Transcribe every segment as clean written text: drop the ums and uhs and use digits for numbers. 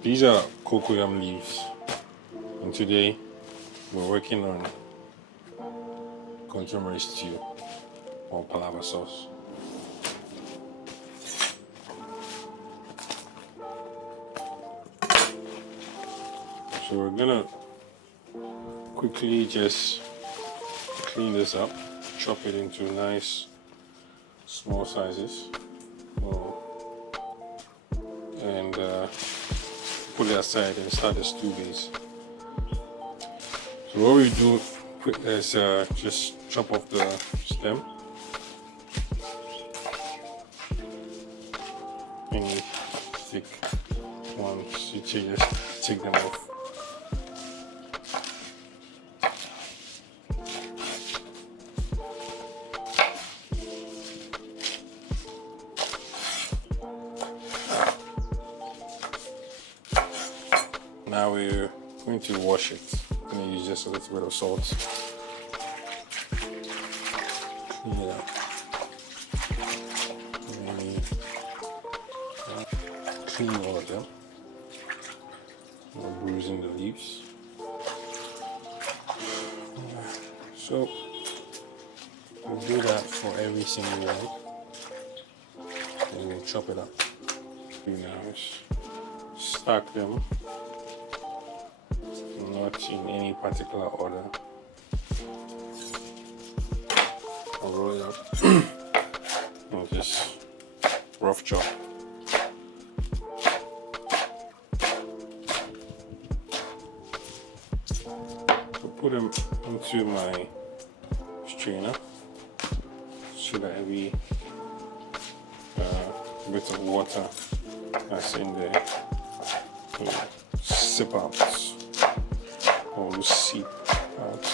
These are cocoyam leaves, and today we're working on contemporary stew or palava sauce. So we're gonna quickly just clean this up, chop it into nice small sizes, and put it aside and start the stew base. So what we do is just chop off the stem. Any thick ones, you just take them off. Now we're going to wash it. I'm going to use just a little bit of salt. Clean it up. Clean all of them. I'm bruising the leaves. So we'll do that for every single one. And we'll chop it up. Now stack them. Not in any particular order. I'll roll it up and just rough chop. I'll put them into my strainer so that every bit of water that's in there will sip out. Or seep out.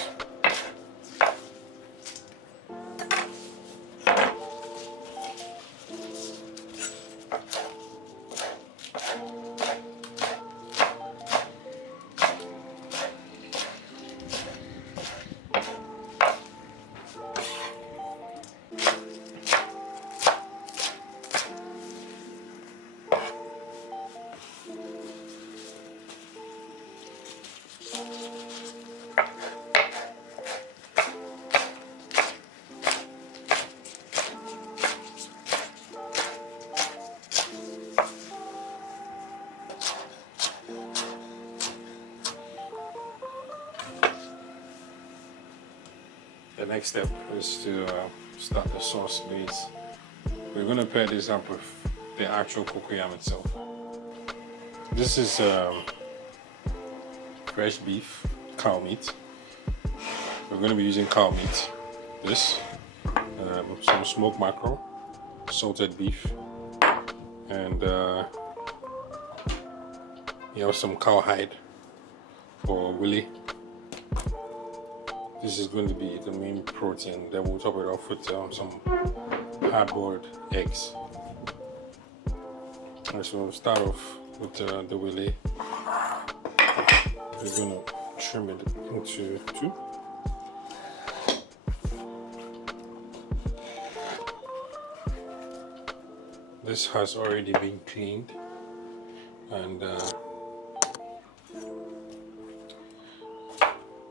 The next step is to start the sauce base. We're going to pair this up with the actual cocoyam itself. This is fresh beef, cow meat. We're going to be using cow meat. This, some smoked mackerel, salted beef, and you have some cowhide or willy. This is going to be the main protein. Then we'll top it off with some hard-boiled eggs. And so we'll start off with the willy. We're going to trim it into two. This has already been cleaned, and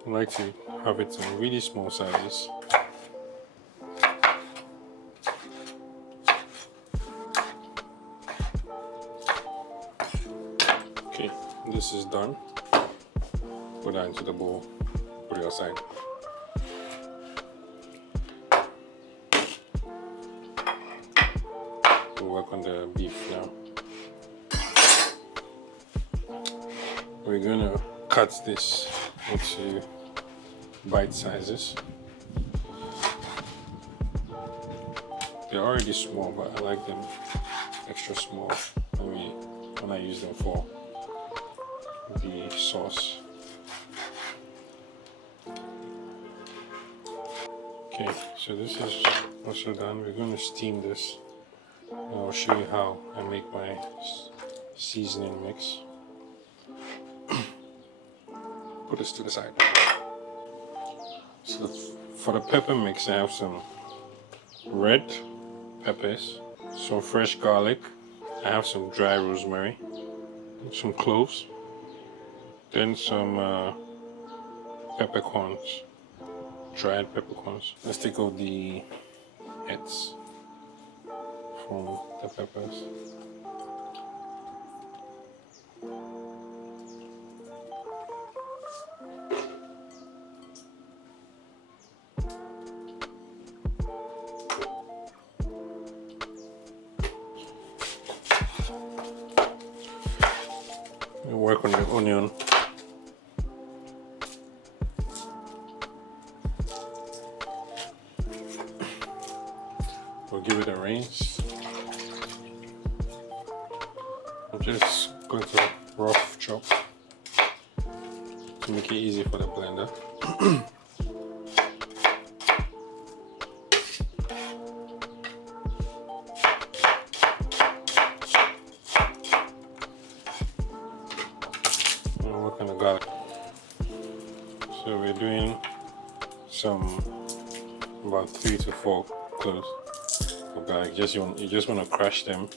I like to have it in really small sizes. Okay, this is done. Put that into the bowl, put it aside. We'll work on the beef now. We're gonna cut this into bite sizes. They're already small, but I like them extra small when I use them for the sauce. Okay, so this is also done. We're going to steam this, and I'll show you how I make my seasoning mix. Put this to the side. So for the pepper mix, I have some red peppers, some fresh garlic, I have some dry rosemary, some cloves, then some peppercorns, dried peppercorns. Let's take out the heads from the peppers. We'll work on the onion. We'll give it a rinse. I'm just going to rough chop to make it easy for the blender. And work on the garlic. So we're doing about 3 to 4 cloves of garlic. You just want to crush them,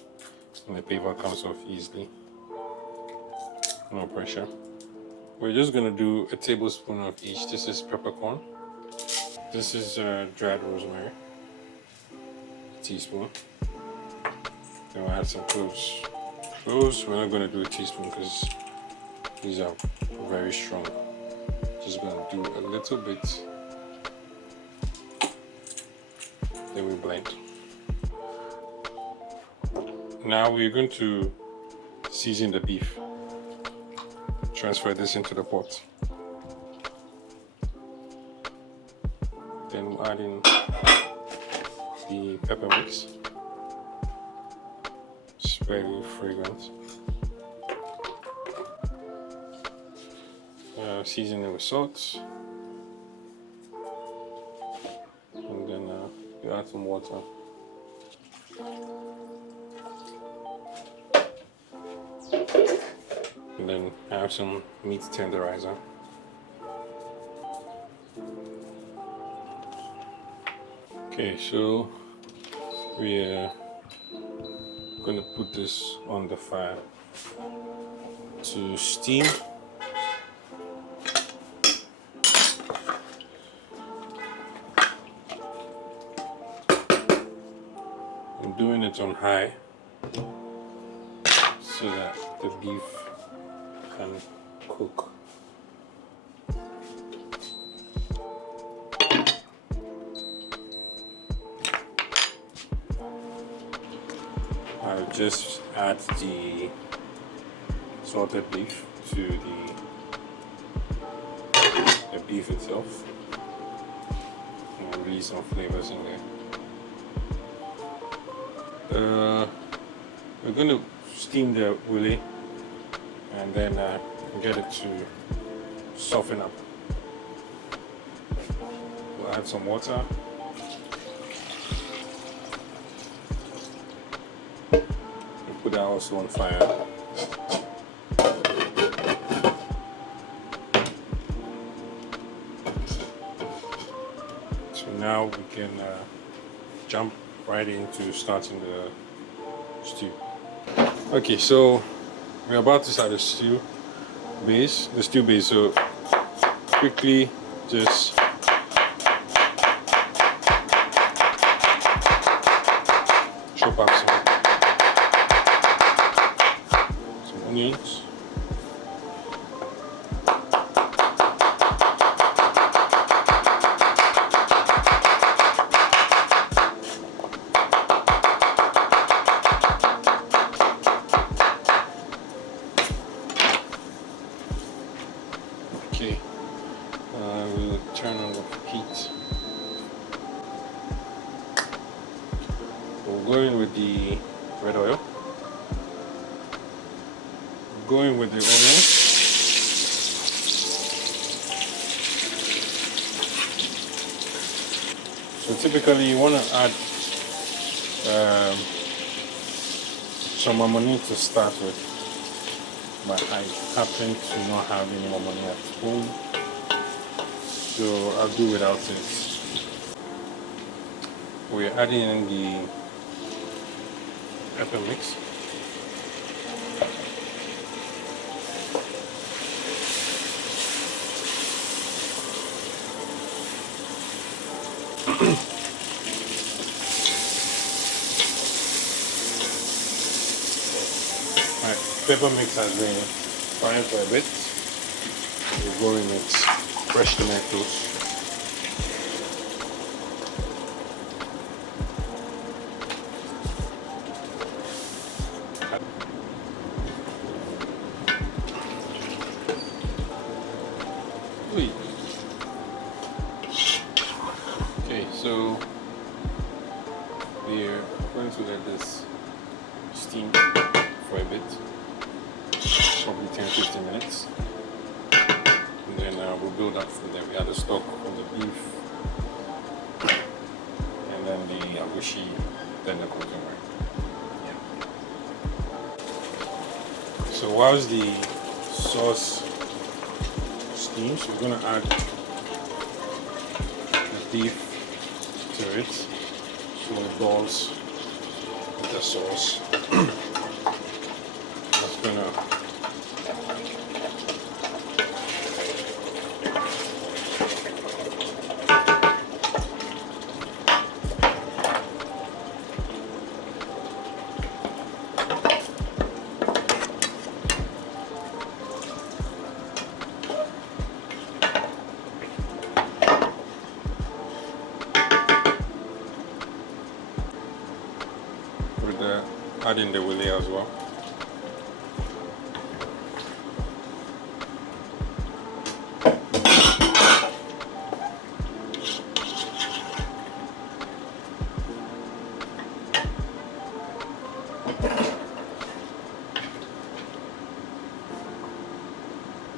and the paper comes off easily. No pressure. We're just gonna do a tablespoon of each. This is peppercorn. This is dried rosemary. A teaspoon. Then we'll add some cloves. Cloves, we're not gonna do a teaspoon because these are very strong. Just gonna do a little bit. Then we blend. Now we're going to season the beef. Transfer this into the pot. Then we'll add in the pepper mix. It's very fragrant. Season it with salt. And then you add some water. And then I have some meat tenderizer. Okay, so we're going to put this on the fire to steam. I'm doing it on high so that the beef can cook. I'll just add the salted beef to the beef itself and release some flavors in there. We're going to steam the willy and then get it to soften up. We'll add some water. We'll put that also on fire. So now we can jump right into starting the stew. Okay, so we're about to start the stew base. So quickly just chop up some onions. Okay, we'll turn on the heat. We'll go in with the red oil. Going with the onion. So typically you want to add some ammonia to start with, but I happen to not have any ammonia at home, so I'll do without it. We're adding in the pepper mix. Alright, pepper mix has been frying for a bit. We're going with fresh tomatoes. Okay, so we're going to let this steam for a bit, probably 10-15 minutes, and then we'll build up from there. We add the stock from the beef, and then the egusi, then the coconut. Yeah. So whilst the sauce steams, we're going to add the beef to it, so it balls with the sauce. That's gonna add in the willy as well.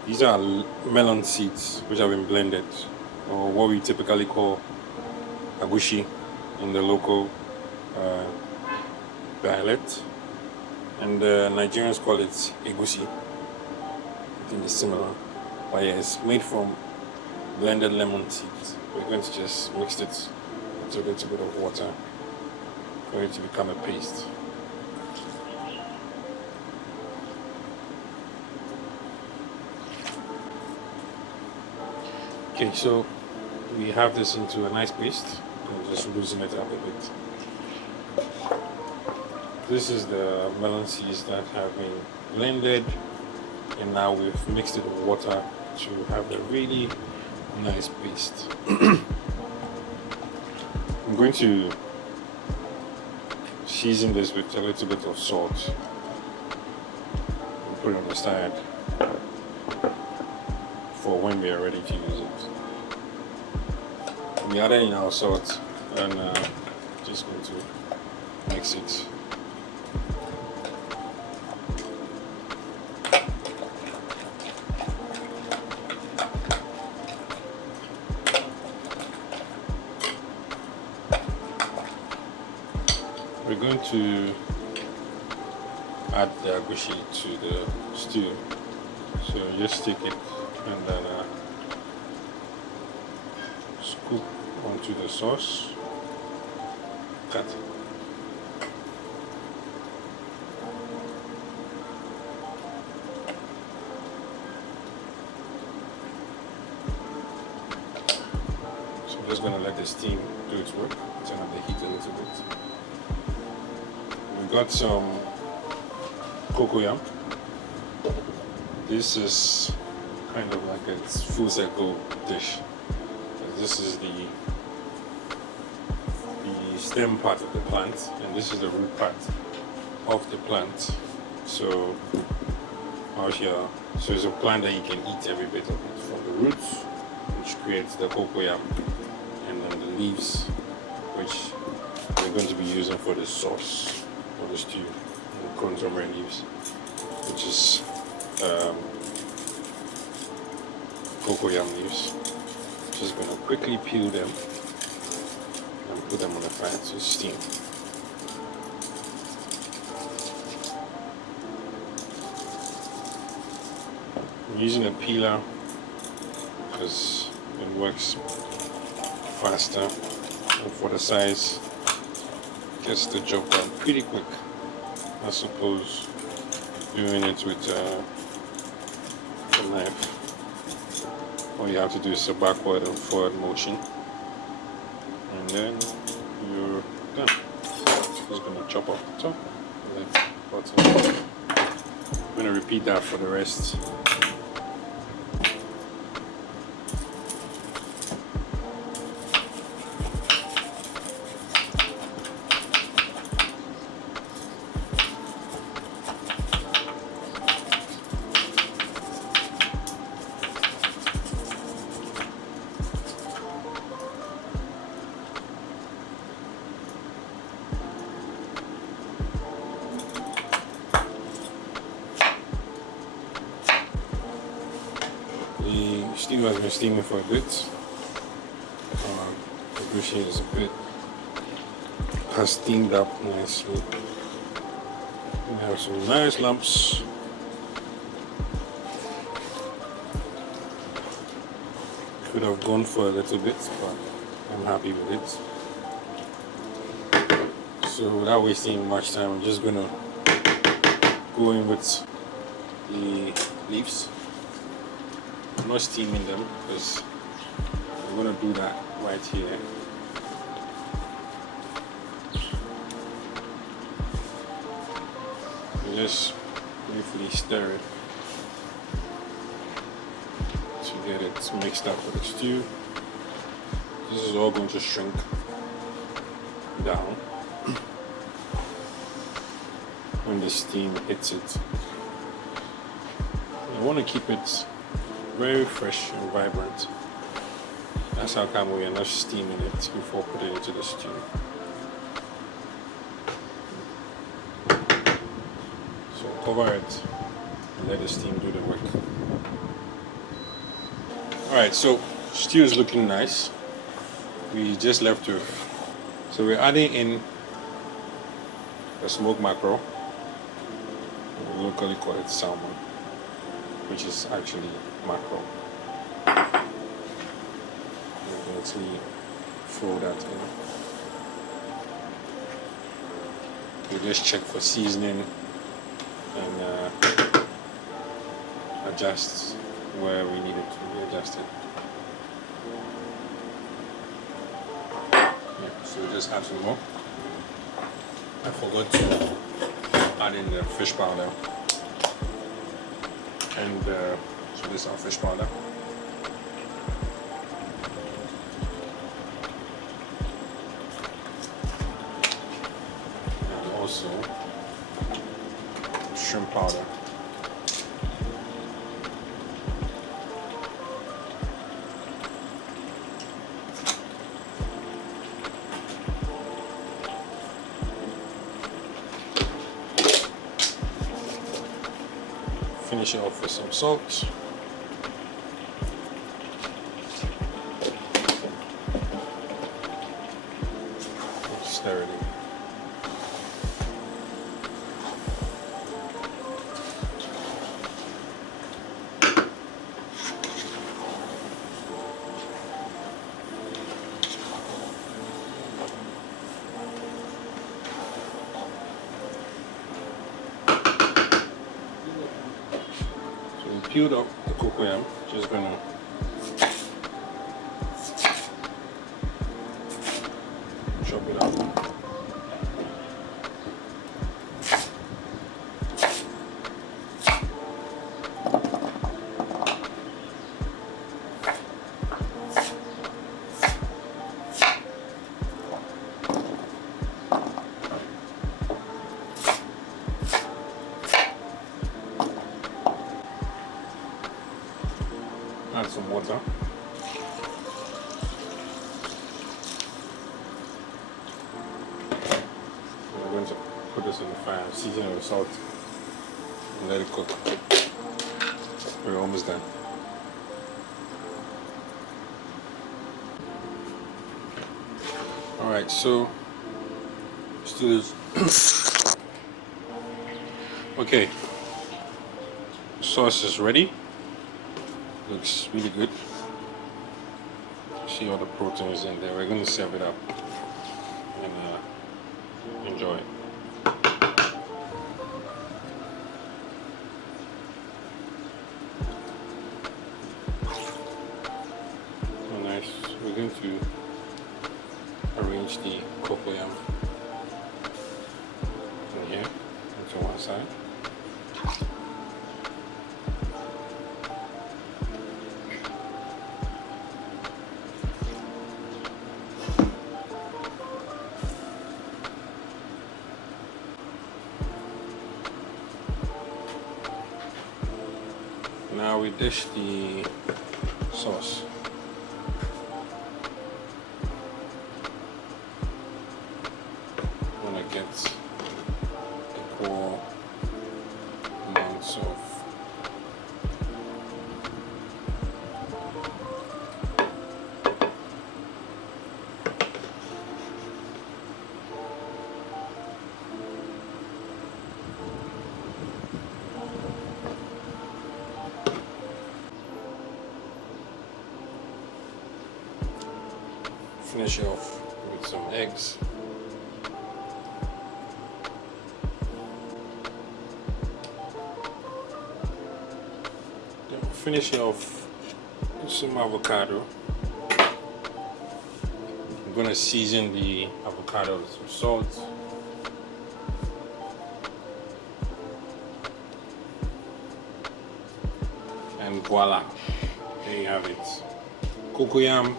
These are melon seeds which have been blended, or what we typically call egusi in the local dialect, and the Nigerians call it Egusi. I think it's similar, but yeah, it's made from blended lemon seeds. We're going to just mix it with a little bit of water for it to become a paste. Okay, so we have this into a nice paste. We'll just loosen it up a bit. This is the melon seeds that have been blended, and now we've mixed it with water to have a really nice paste. I'm going to season this with a little bit of salt and put it on the side for when we are ready to use it. We added in our salt and just going to mix it. We're going to add the egusi to the stew. So just take it and then scoop onto the sauce. Cut. So I'm just going to let the steam do its work. Turn up the heat a little bit. We've got some cocoyam. This is kind of like a full circle dish. This is the stem part of the plant, and this is the root part of the plant. So out here, so it's a plant that you can eat every bit of it, from the roots, which creates the cocoyam, and then the leaves, which we're going to be using for the sauce for the stew, and consomme leaves, which is cocoyam leaves. Just going to quickly peel them and put them on the fire to steam. I'm using a peeler because it works faster, and for the size, gets the job done pretty quick. I suppose doing it with a knife. All you have to do is a backward and forward motion, and then you're done. Just gonna chop off the top and then bottom. I'm gonna repeat that for the rest. The stew has been steaming for a bit. The Egusi is has steamed up nicely. We have some nice lumps. Could have gone for a little bit, but I'm happy with it. So without wasting much time, I'm just gonna go in with the leaves. I'm not steaming them because I'm gonna do that right here. And just briefly stir it to get it mixed up with the stew. This is all going to shrink down when the steam hits it. I want to keep it very fresh and vibrant. That's how come we are not steaming it before putting it into the stew. So cover it and let the steam do the work. Alright, so stew is looking nice. We just left with, so we're adding in the smoked mackerel. We locally call it salmon, which is actually mackerel. We'll actually throw that in. We just check for seasoning and adjust where we need it to be adjusted. Yeah, so we just add some more. I forgot to add in the fish powder. And so this is our fish powder. And also shrimp powder. Finish it off with some salt. Stir it in. Peeled up the cocoyam, just gonna chop it up. Add some water. We're going to put this in the fire, season it with salt, and let it cook. We're almost done. Alright, so let's do this. Okay, sauce is ready. Looks really good. See all the proteins in there. We're going to serve it up and enjoy it. Oh, nice. We're going to arrange the cocoyam in here into one side. Now we dish the sauce. When it gets equal amounts of finish off with some eggs. Finish off with some avocado. I'm gonna season the avocado with some salt. And voila, there you have it. Cocoyam,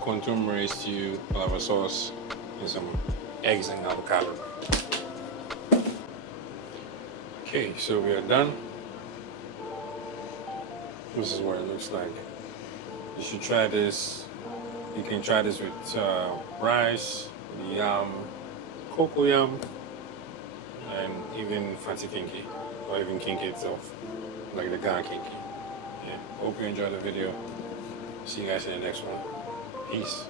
contemporary stew, palava sauce, and some eggs and avocado. Okay, so we are done. This is what it looks like. You should try this. You can try this with rice, yam, cocoyam, and even fatty kinky, or even kinky itself, like the Ghanaian kinky. Yeah. Hope you enjoyed the video. See you guys in the next one. Peace.